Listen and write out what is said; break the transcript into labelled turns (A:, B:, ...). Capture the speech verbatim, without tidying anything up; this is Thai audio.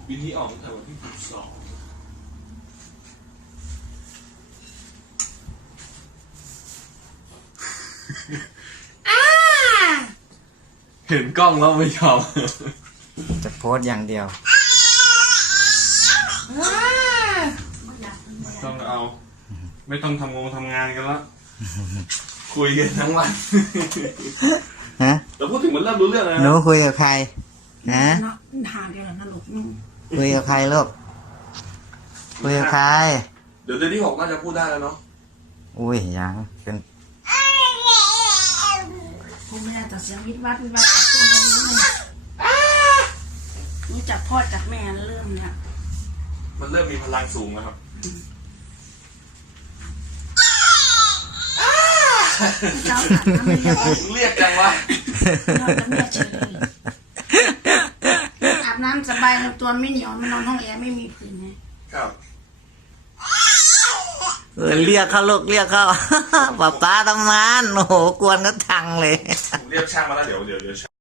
A: บินนี้ออกตั้งแต่วันที่สิบสองเห็นกล้องแล้วไม่ยอม
B: จะโพสต์อย่างเดียว
A: ไม่ต้องเอา ไม่ต้องทำงงทำงานกันแล้ว คุยกันทั้งวัน
B: ฮะ
A: แต่พูดถึงมันเริ่มรู้เรื่องแล้ว
B: หนู
A: นะ
B: คุยกับใครฮะ
C: ทานกันแล้วนะลูก
B: คุยกับใครลูกคุยกับใคร
A: เดี๋ยวเดือนที่หกน่าจะพูดได้แล้วเนาะ
B: อุ้ยยังเป็น
C: ผมไม่ได้แต่เสียงวิดวัดวิดวัดจากตัวไม่รู้เลยรู้จักพ่อจากแม่เริ่มเนี่ย
A: มันเริ่มมีพลังสูงแล้วครับ
C: เจ้าอาบน้ำไม่เรียบร้อย
A: เรียกจังวะ
C: นอนกับแม่เฉยเลยอาบน้ำสบายตัวไม่เหนียวไม่นอนห้องแอร์ไม่มีผื่นไง
A: ครับ
B: เออเรียกเขาลูกเรียกเขา ป้าป้าทำงานโอ้โหกวนก็ทังเลย
A: ผมเรียกช่างมาแล้วเดี๋ยวเดี๋ยวเดี๋ยว